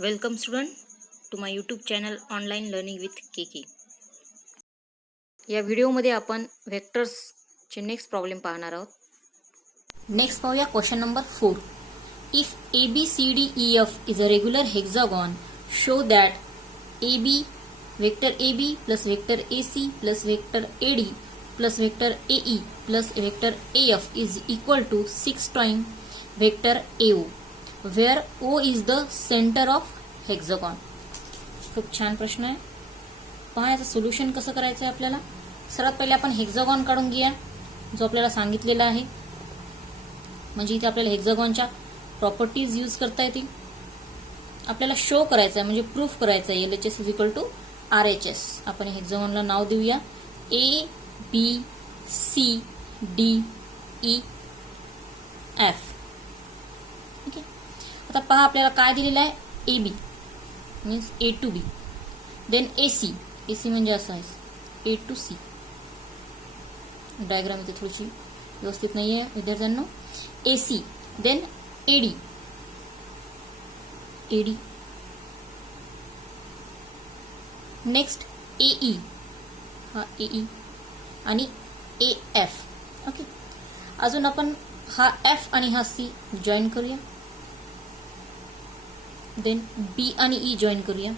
Welcome student to my YouTube channel online learning with KK. या व्हिडिओमध्ये आपण व्हेक्टर्सचे next problem पाहणार आहोत. नेक्स्ट पाहूया question number 4. If ABCDEF is a regular hexagon, show that AB vector AB plus vector AC plus vector AD plus vector AE plus vector AF is equal to 6 time vector AO where O is the centre of hexagon. खूप छान प्रश्न आहे. पहा याचं solution कसं करायचं आहे आपल्याला. सर्वात पहिले आपण हेक्सागॉन काढून घेऊया जो आपल्याला सांगितलेला आहे. म्हणजे इथे आपल्याला हेक्सागॉनच्या प्रॉपर्टीज यूज करता येतील. आपल्याला शो करायचं आहे म्हणजे प्रूफ करायचं आहे LHS is equal to RHS. आपण हेक्सागॉनला नाव देऊया A B C D E F. Okay. आता पहा आपल्याला काय दिलेलं आहे. AB means A to B, then AC म्हणजे असं आहे A to C. डायग्राम इथे थोडीशी व्यवस्थित नाही आहे विद्यार्थ्यांनो. AC then AD next AE हा AE आणि AF. ओके. अजून आपण हा F आणि हा C जॉईन करूया. देन B आणि E जॉईन करूया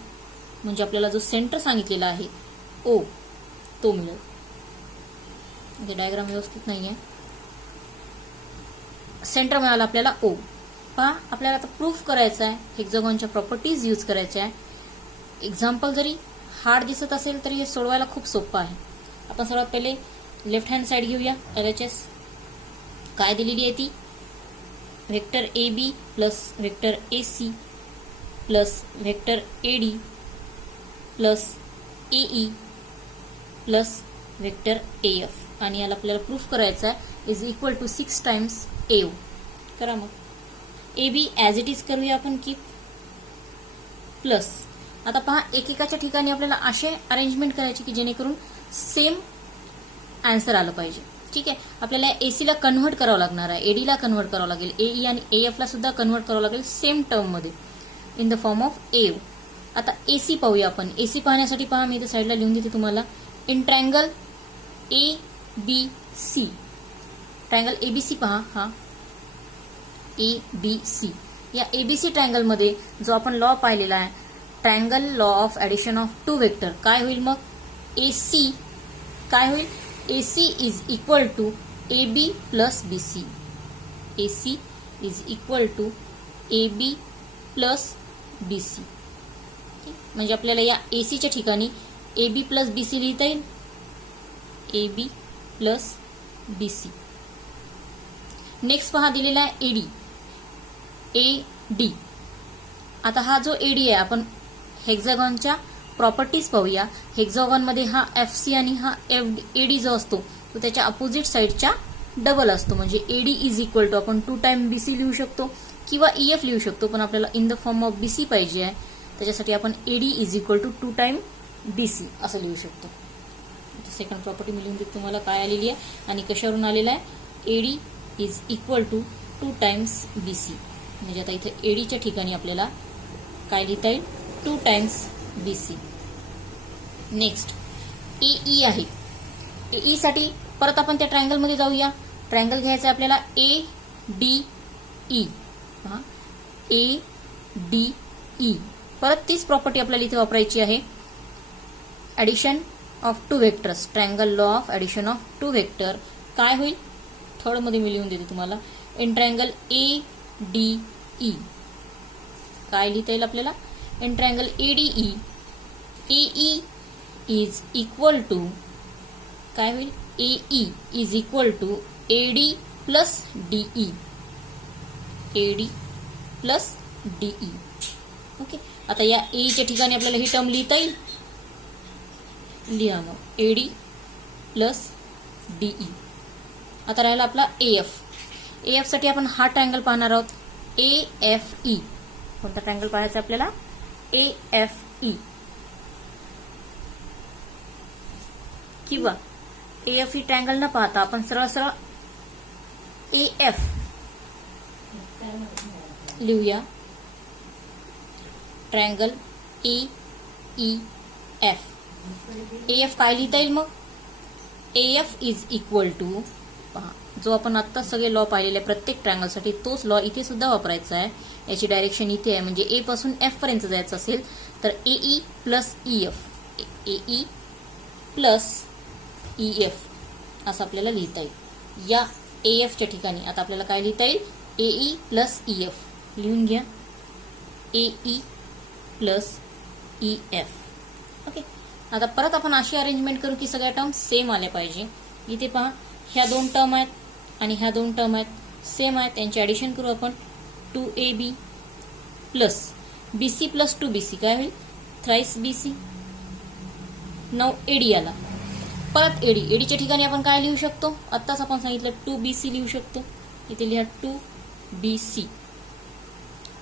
म्हणजे आपल्याला जो सेंटर सांगितलेला आहे O तो मिळेल. इथे डायग्राम व्यवस्थित नाही आहे. सेंटर मिळाला आपल्याला O. पहा आपल्याला आता प्रूफ करायचं आहे. हेक्सागॉनच्या प्रॉपर्टीज यूज करायच्या आहे. एक्झाम्पल जरी हार्ड दिसत असेल तरी हे सोडवायला खूप सोपं आहे. आपण सर्वात पहिले लेफ्ट हँड साइड घेऊया. LHS काय दिलेली आहे ती vector AB plus vector AC plus vector AD plus AE plus vector AF आणि याला आपल्याला प्रूफ करायचा आहे is equal to 6 times AO. करा मग. AB ॲज इट इज करूया आपण की प्लस. आता पहा एकेकाच्या ठिकाणी आपल्याला असे अरेंजमेंट करायचे की जेणेकरून सेम आन्सर आलं पाहिजे. ठीक आहे. आपल्याला AC ला कन्व्हर्ट करावं लागणार आहे, AD ला कन्व्हर्ट करावं लागेल, AE आणि AF ला सुद्धा कन्व्हर्ट करावं लागेल सेम टर्म मध्ये in the form of AO. आता AC पाहूया आपण. AC पाहण्यासाठी पहा मी इथे साईडला लिहून देते तुम्हाला. In triangle ABC triangle ABC पहा हा ABC. या ABC ट्रायंगल मध्ये जो आपण लॉ पाहिलेला आहे triangle law of addition of two vector काय होईल मग AC काय होईल AC is equal to AB plus BC. AC is equal to AB plus BC. म्हणजे आपल्याला या ACच्या ठिकाणी AB प्लस BC लिहिता येईल. AB plus BC. नेक्स्ट पहा दिलेला आहे AD. आता हा जो AD आहे आपण हेक्सागॉनच्या प्रॉपर्टीज पाहूया. हेक्सागॉन मध्ये हा FC आणि हा AD जो असतो तो त्याच्या अपोजिट साइडच्या डबल असतो. म्हणजे AD इज इक्वल टू आपण 2 टाइम BC लिहू शकतो किंवा EF लिहू शकतो. पण आपल्याला in the form of BC पाहिजे आहे त्याच्यासाठी आपण AD is equal to 2 time BC असं लिहू शकतो. सेकंड प्रॉपर्टी मी लिहून देतो तुम्हाला काय आलेली आहे आणि कशावरून आलेला आहे. AD is equal to 2 times BC. म्हणजे आता इथे ADच्या ठिकाणी आपल्याला काय लिहिता येईल 2 टाइम्स BC. नेक्स्ट AE आहे. AE साठी परत आपण त्या ट्रायंगल मध्ये जाऊया. ट्रायंगल घ्यायचं आहे आपल्याला ADE. ADE परत तीच प्रॉपर्टी आपल्याला इथे वापरायची आहे. Addition of two vectors triangle law of addition of two vector काय होईल थर्ड मध्ये मी लिहून देते तुम्हाला. इन ट्रायंगल ADE काय लिहिता येईल आपल्याला. In triangle ADE AE is equal to काय होईल AE is equal to AD plus DE. AD plus DE. Okay. आता या AEच्या ठिकाणी आपल्याला ही टर्म लिहिता येईल. लिहा मग AD प्लस DE. आता राहिला आपला AF साठी आपण हा ट्रायंगल पाहणार आहोत AFE. कोणता ट्रायंगल पाहायचा आपल्याला AFE किंवा AFE ट्रायंगल न पाहता आपण सरळ सरळ AF लिहूया. Triangle A E F. AF काय लिहिता येईल मग? AF इज इक्वल टू, पहा जो आपण आत्ता सगळे लॉ पाहिलेले प्रत्येक ट्रायंगलसाठी तोच लॉ इथे सुद्धा वापरायचा आहे. याची डायरेक्शन इथे आहे, म्हणजे ए पासून एफ पर्यंत जायचं असेल तर AE plus EF, AE plus EF असं आपल्याला लिहिता येईल. या AFच्या ठिकाणी आता आपल्याला काय लिहिता येईल? AE प्लस EF लिहून घ्या. AE plus EF. ओके. आता परत आपण अशी अरेंजमेंट करू की सगळ्या टर्म सेम आल्या पाहिजे. इथे पहा ह्या 2 टर्म आहेत आणि ह्या 2 टर्म आहेत सेम आहेत, त्यांचे ऍडिशन करू आपण. 2AB plus BC plus 2BC काय होईल? Thrice BC. नाउ AD आला. परत एडीच्या ठिकाणी आपण काय लिहू शकतो? आत्ताच आपण सांगितलं 2BC लिहू शकतो. इथे लिहा 2BC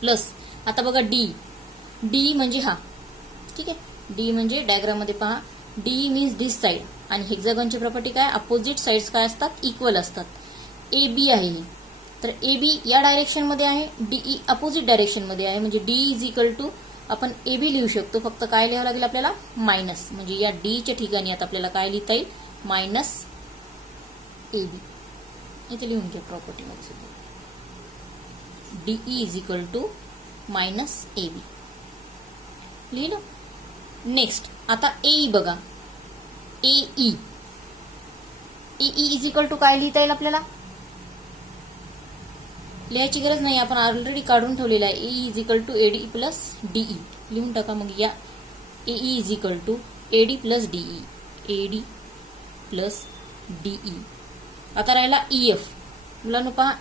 प्लस आता बघा डी म्हणजे हा, ठीक आहे. डी म्हणजे डायग्राम मध्ये पहा डी मीन्स दिस साइड, आणि हेक्सागॉनची प्रॉपर्टी काय? अपोजिट साइड्स काय असतात? इक्वल असतात. AB आहे तर AB या डायरेक्शन मध्ये आहे, DE अपोजिट डायरेक्शन मध्ये आहे, म्हणजे D इज इक्वल टू आपण AB लिहू शकतो. फक्त काय लिहावं लागेल आपल्याला? मायनस. म्हणजे या D च्या ठिकाणी आता आपल्याला काय लिहिता येईल? Minus AB. इथे लिहून घ्या प्रॉपर्टी मध्ये सुद्धा. DE is equal to minus AB लिहिलं. नेक्स्ट आता AE बघा. AE इज इक्वल टू काय लिहिता येईल आपल्याला? लिहायची गरज नाही, आपण ऑलरेडी काढून ठेवलेला आहे. AE is equal to AD plus DE लिहून टाका. मग या AE is equal to AD plus DE, AD plus DE. आता राहिला EF. मुलांनो पहा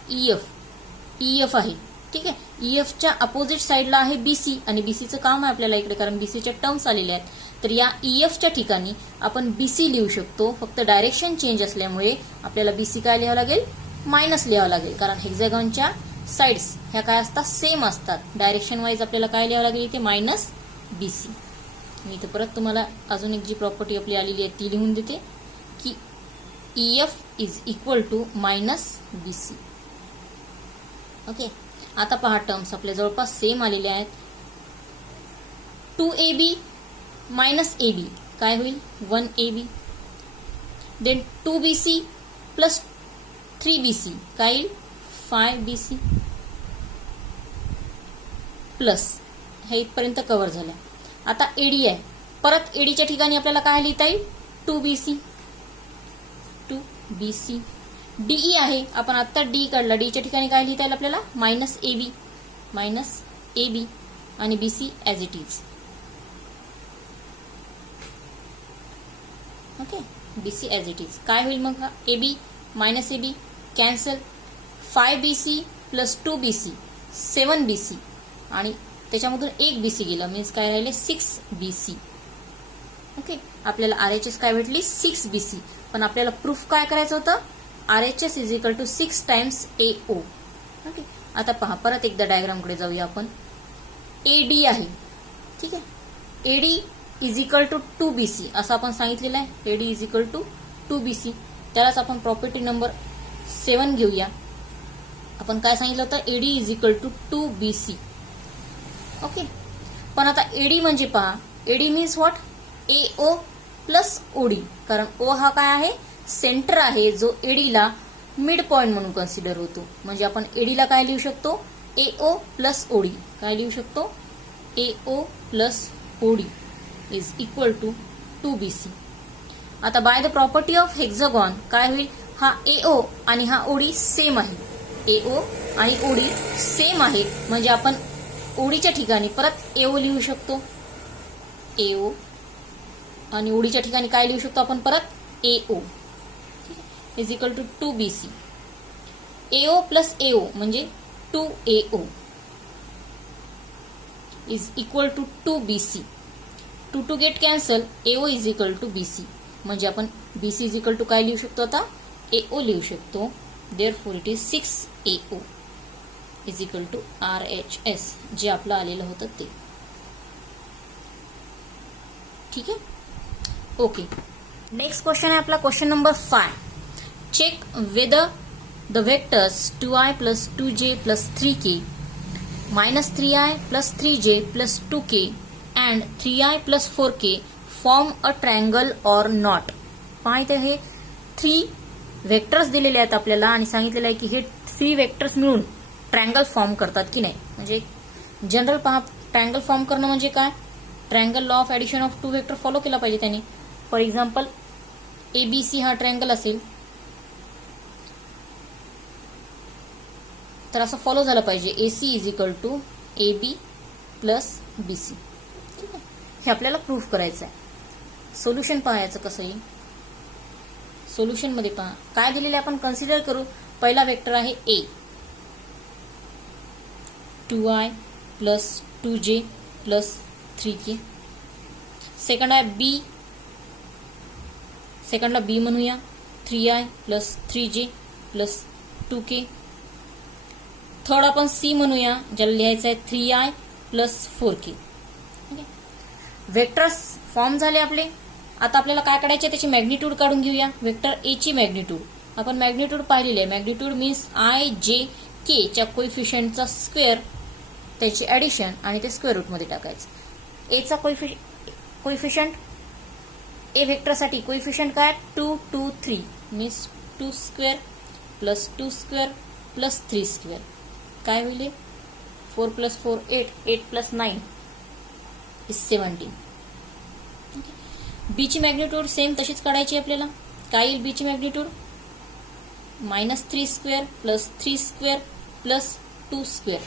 EF आहे, ठीक आहे. EFच्या अपोजिट साइडला आहे BC, आणि BCचं काम आहे आपल्याला इकडे, कारण BCच्या टर्म्स आलेल्या आहेत. तर या EFच्या ठिकाणी आपण BC लिहू शकतो. फक्त डायरेक्शन चेंज असल्यामुळे आपल्याला BC काय लिहावं लागेल? मायनस लिहावं लागेल, कारण हेक्सागॉनच्या साइड्स ह्या काय असतात? सेम असतात. डायरेक्शन वाईज आपल्याला काय लिहावं लागेल? इथे मायनस BC. मी इथे परत तुम्हाला अजून एक जी प्रॉपर्टी आपली आलेली आहे ती लिहून देते की EF is equal to minus BC. Okay. आता पहा टर्म्स आपल्या जवळपास सेम आलेले आहेत. 2AB मायनस AB काय होईल? 1AB. Then 2BC plus 3BC काय येईल? 5BC प्लस हे इथपर्यंत कव्हर झालं. आता AD आहे. परत ADच्या ठिकाणी आपल्याला काय लिहिता येईल? 2BC. DE आहे. आपण आता D काढला. डीच्या ठिकाणी काय लिहिता येईल आपल्याला? मायनस AB आणि BC as it is. Okay. BC as it is काय होईल मग? AB minus AB cancel. 5BC plus 2BC 7BC, आणि त्याच्यामधून एक BC गेलं, मीन्स काय राहिले? 6BC. ओके. आपल्याला RHS काय भेटली? 6BC. पण आपल्याला प्रूफ काय करायचं होतं? RHS is equal to 6 times AO. Okay. आता पहा परत एकदा डायग्रामकडे जाऊया आपण. AD आहे, ठीक आहे. AD is equal to 2BC असं आपण सांगितलेलं आहे. AD is equal to 2BC. त्यालाच आपण प्रॉपर्टी नंबर 7 घेऊया. आपण काय सांगितलं होतं? AD is equal to 2BC. Okay. पण आता AD म्हणजे पहा AD means what? AO plus OD, कारण O हा काय आहे? सेंटर आहे, जो AD ला मिड पॉइंट म्हणून कन्सिडर होतो. म्हणजे आपण AD ला काय लिहू शकतो? AO plus OD. काय लिहू शकतो? AO plus OD is equal to 2BC. आता by the property of hexagon काय होईल? हा AO आणि हा OD सेम आहे. AO आणि OD सेम आहे, म्हणजे आपण ODच्या ठिकाणी परत AO लिहू शकतो. AO आणि ODच्या ठिकाणी काय लिहू शकतो आपण? परत AO is equal to 2BC. AO plus AO म्हणजे 2AO is equal to 2BC. 2 get cancel. AO is equal to BC, म्हणजे आपण BC इज इक्वल टू काय लिहू शकतो? आता AO लिहू शकतो. Therefore it is 6AO is equal to RHS, जे आपलं आलेलं होतं ते. ठीक आहे. ओके. नेक्स्ट क्वेश्चन आहे आपला question number 5. Check whether the vectors 2i plus 2j plus 3k -3i plus 3j plus 2k and 3i plus 4k form a triangle or not. पहा इथे हे 3 वेक्टर्स दिलेले आहेत आपल्याला आणि सांगितलेलं आहे की हे 3 वेक्टर्स मिळून ट्रायंगल फॉर्म करतात की नाही. म्हणजे जनरल पहा, ट्रायंगल फॉर्म करणं म्हणजे काय, triangle law of addition of 2 vector follow केला पाहिजे त्यांनी. फॉर एक्झाम्पल ABC हा ट्रायंगल असेल तर असं फॉलो झालं पाहिजे, AC is equal to AB plus BC. ठीक आहे, हे आपल्याला प्रूफ करायचं आहे. सोल्युशन पाहायचं कसं येईल. सोल्युशन मध्ये पहा काय दिलेले आपण कन्सिडर करू. पहिला वेक्टर आहे A, 2i plus 2j plus 3k. Second आहे B, सेकंडला B म्हणूया, 3i plus 3j plus 2k. Third आपण C म्हणूया, ज्याला लिहायचं आहे 3i plus 4k. Vectors form झाले आपले. आता आपल्याला काय काढायचे, त्याची मॅग्निट्यूड काढून घेऊया. वेक्टर A ची मॅग्निट्यूड आपण मॅग्निट्यूड पाहिलेली आहे. Magnitude means i j k च्या कोइफिशियंटचा स्क्वेअर, त्याची ऍडिशन आणि ते स्क्वेअर रूट मध्ये टाकायचं. A चा कोइफिशियंट A वेक्टरसाठी कोइफिशियंट काय 2 2 3 means 2 square plus 2 square plus 3 square. काय होईल, 4 प्लस 4 8, 8 प्लस 9 इज 17. बी ची मॅग्निट्यूड सेम तशीच काढायची आपल्याला. काय येईल बी ची magnitude, -3 square plus 3 square plus 2 square.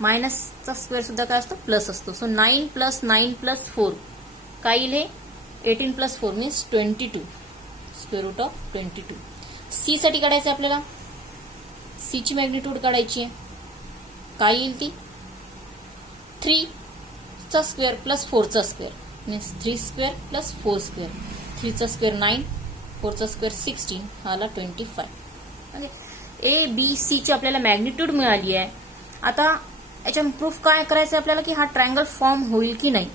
मायनसचा स्क्वेअर सुद्धा काय असतो, प्लस असतो. सो 9 प्लस 9 प्लस 4 काय येईल, हे 18 plus 4 means 22, square root of 22. C साठी काढायचं आपल्याला. सी ची मॅग्निट्यूड काढायची आहे. काय येईल ती, 3 चा स्क्वेअर प्लस 4 चा square means 3 square plus 4 square. 3 चा स्क्वेअर 9, 4 चा स्क्वेअर 16, हा आला 25. ओके, ए बी सी ची आपल्याला मॅग्निट्यूड मिळाली आहे. आता याच्या प्रूफ काय करायचं आपल्याला की हा ट्रायंगल फॉर्म होईल की नाही.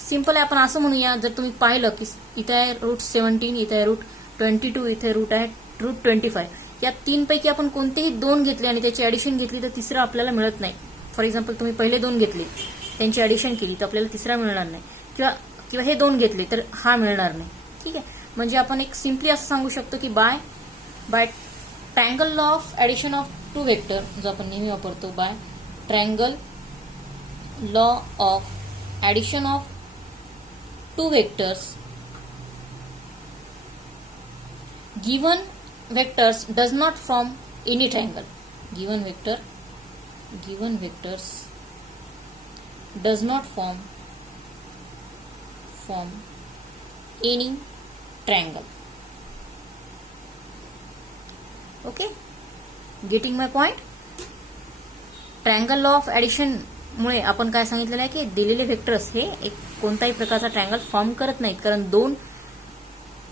सिंपल आहे, आपण असं म्हणूया, जर तुम्ही पाहिलं की इथे आहे रूट 17, इथे आहे रूट 22, इथे रूट आहे रूट 25. या 3 पैकी आपण कोणतेही 2 घेतले आणि त्याची ऍडिशन घेतली तर तिसरं आपल्याला मिळत नाही. फॉर एक्झाम्पल तुम्ही पहिले 2 घेतले, त्यांची ऍडिशन केली तर आपल्याला तिसरा मिळणार नाही, किंवा हे 2 घेतले तर हा मिळणार नाही. ठीक आहे, म्हणजे आपण एक सिम्पली असं सांगू शकतो की by triangle law of addition of 2 vector, जो आपण नेहमी वापरतो, by triangle law of addition of 2 vectors given vectors does not form any triangle. Given vectors does not form any triangle. Okay, getting my point. Triangle law of addition मुळे आपण काय सांगितलेलं आहे की दिलेले वेक्टर्स हे एक कोणताही प्रकारचा ट्रायंगल फॉर्म करत नाहीत, कारण 2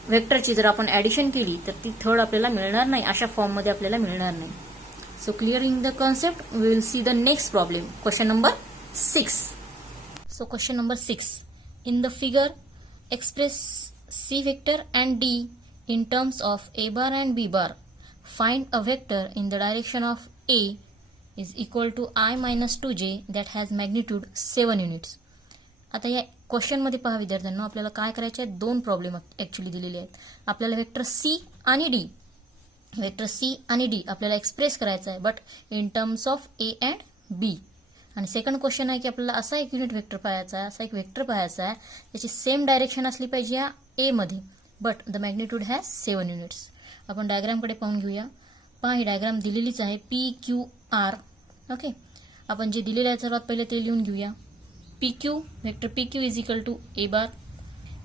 वेक्टरची जर आपण ऍडिशन केली तर ती थर्ड आपल्याला मिळणार नाही, अशा फॉर्म मध्ये आपल्याला मिळणार नाही. So clearing the concept, we will see the next problem. Question number 6. So question number 6. In the figure express C vector and D in terms of A bar and B bar. Find a vector in the direction of A is equal to I minus 2j that has magnitude 7 units. आता या question मध्ये पहा विद्यार्थ्यांनो, आपल्याला काय करायचे आहेत, 2 problem actually दिलेले आहेत. आपल्याला वेक्टर C आणि D आपल्याला एक्सप्रेस करायचं आहे, but in terms of A and B. आणि सेकंड क्वेश्चन आहे की आपल्याला असा एक युनिट वेक्टर पाहायचा आहे, असा एक वेक्टर पाहायचा आहे त्याची सेम डायरेक्शन असली पाहिजे या A मध्ये, but the magnitude has 7 units. आपण डायग्रामकडे पाहून घेऊया. पहा ही डायग्राम दिलेलीच आहे, PQR. ओके, आपण जे दिलेलं आहे सर्वात पहिले ते लिहून घेऊया. PQ, vector PQ is equal to A bar,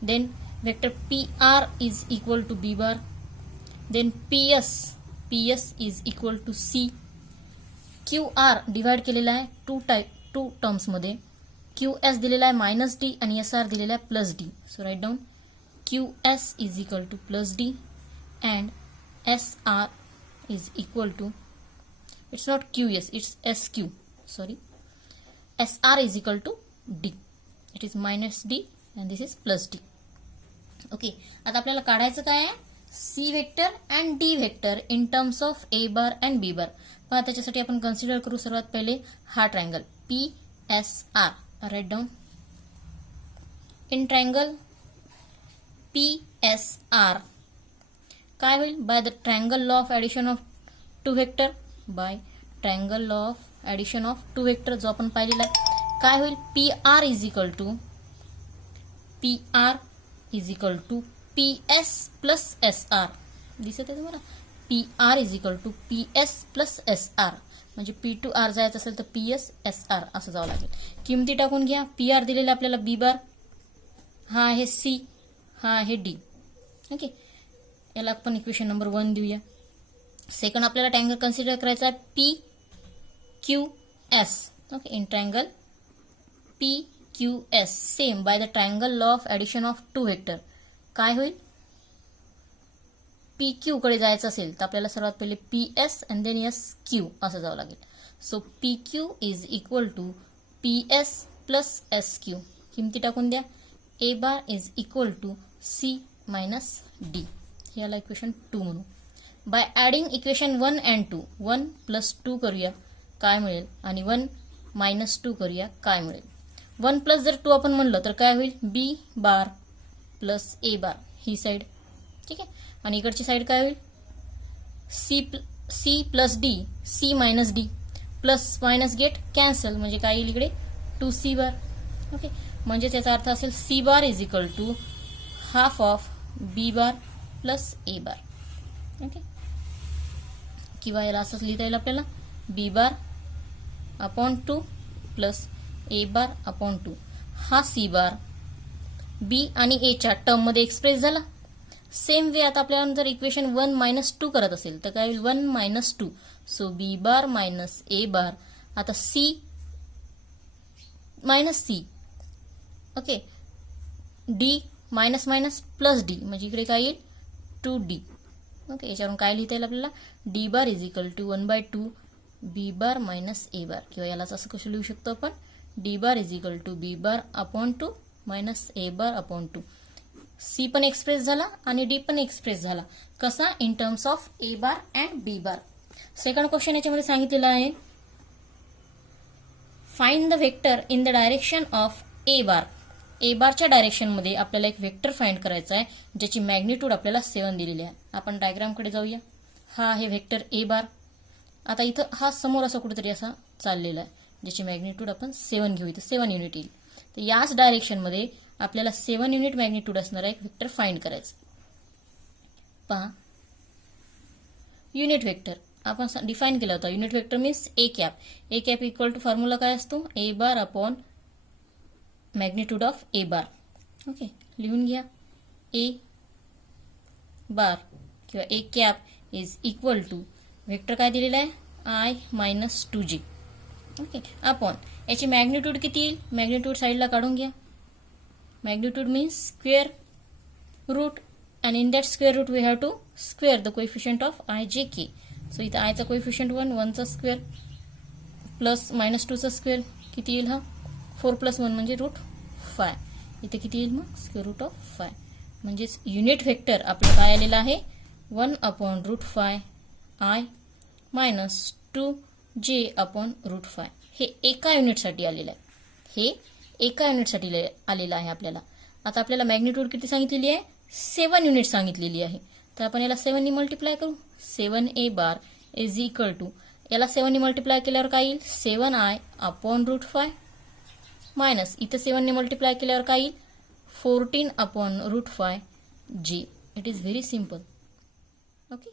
then vector PR is equal to B bar, then PS is equal to C. QR divide केलेला आहे 2 टर्म्स मध्ये. QS दिलेला आहे मायनस D आणि SR दिलेला आहे plus D. So write down QS is equal to plus D and SR is equal to, it's not QS, it's SQ, sorry, SR is equal to D. It is minus D and this is plus D. Okay, आता आपल्याला काढायचं काय आहे, C vector and D vector in terms of A bar and B bar. पहा त्याच्यासाठी आपण consider करू सर्वात पहिले हा triangle PSR. Write down. In triangle PSR काय होईल? By the triangle law of addition of two vector. By triangle law of addition of two vector जो आपण पाहिलेला आहे, काय होईल? PR is equal to PS plus SR. दिसत आहे तुम्हाला? PR is equal to PS plus SR. म्हणजे P टू R जायचं असेल तर PS SR असं जावं लागेल. किमती टाकून घ्या. PR दिलेला आपल्याला B बार, हा आहे C, हा आहे D. ओके, याला आपण इक्वेशन नंबर 1 देऊया. सेकंड आपल्याला ट्रायंगल कन्सिडर करायचा आहे PQS. Okay, in triangle PQS same by the triangle law of addition of two vector. काय होईल? PQ कडे जायचं असेल तर आपल्याला सर्वात पहिले PS अँड देन SQ असं जावं लागेल. So PQ is equal to PS plus SQ. किमती टाकून द्या. A bar is equal to C minus D. याला इक्वेशन 2 म्हणू. By adding equation 1 and 2, 1 plus 2 करूया काय मिळेल, आणि 1 मायनस 2 करूया काय मिळेल. 1 प्लस जर 2 आपण म्हणलं तर काय होईल? B bar plus A bar he side. ठीक आहे, आणि इकडची साईड काय होईल? C plus D, C minus D, plus minus get cancel, म्हणजे काय येईल इकडे? 2C बार. ओके, म्हणजे त्याचा अर्थ असेल C bar is equal to half of B bar plus A bar. Okay, किंवा याला असंच लिहिता येईल आपल्याला B bar upon 2 plus A bar upon 2. हा C बार B आणि A च्या टर्म मध्ये एक्सप्रेस झाला. सेम वे आता आपल्याला जर इक्वेशन 1 मायनस 2 करत असेल तर काय होईल? 1 minus 2. So B bar minus A बार. आता C minus C. Okay, D minus minus plus D, म्हणजे इकडे काय येईल? 2D. ओके, याच्यावरून काय लिहिता येईल आपल्याला? D bar is equal to 1/2 B bar minus A bar. किंवा यालाच असं कसं लिहू शकतो आपण? D bar is equal to B bar upon 2 minus A bar upon 2. C पण एक्सप्रेस झाला आणि D पण एक्सप्रेस झाला. कसा? In terms of A bar and B bar. Second question याच्यामध्ये सांगितलेलं आहे find the vector in the direction of A bar. A बारच्या डायरेक्शनमध्ये आपल्याला एक व्हेक्टर फाइंड करायचा आहे ज्याची मॅग्निट्यूड आपल्याला 7 दिलेली आहे. आपण डायग्रामकडे जाऊया. हा आहे व्हेक्टर A बार. आता इथं हा समोर असा कुठेतरी असा चाललेला आहे ज्याची मॅग्निट्यूड आपण 7 घेऊ. इथं 7 युनिट येईल. तर याच डायरेक्शनमध्ये आपल्याला 7 युनिट मॅग्निट्यूड असणारा एक व्हेक्टर फाइंड करायचा. पहा, युनिट व्हेक्टर आपण डिफाईन केला होता. Unit vector means A cap. A cap equal to formula काय असतो? A bar upon magnitude of A bar. Okay, लिहून घ्या. A बार किंवा A cap is equal to vector काय दिलेला आहे? I minus 2J. Okay, upon याची magnitude किती येईल? मॅग्निट्यूड साईडला काढून घ्या. Magnitude means square root, and in that square root we have to square the coefficient of I, J, K. So इथं I चा कोएफिशियंट 1, 1 चा स्क्वेअर प्लस मायनस 2 चा स्क्वेअर किती येईल? हा 4 प्लस 1 म्हणजे रूट 5. इथे किती येईल मग? Square root of 5. म्हणजेच युनिट व्हेक्टर आपलं काय आलेलं आहे? 1 upon root 5 I minus 2J upon root 5. हे एका युनिटसाठी आलेलं आहे. हे एका युनिटसाठी आलेलं आहे आपल्याला. आता आपल्याला मॅग्निट्यूड किती सांगितलेली आहे? 7 युनिट सांगितलेली आहे. तर आपण याला 7 नी मल्टिप्लाय करू. 7A bar is equal to, याला 7 नी मल्टिप्लाय केल्यावर काय येईल? 7I अपॉन रूट 5 मायनस इथं 7 नी मल्टिप्लाय केल्यावर काय येईल? 14 upon root 5J. It is very simple. Okay.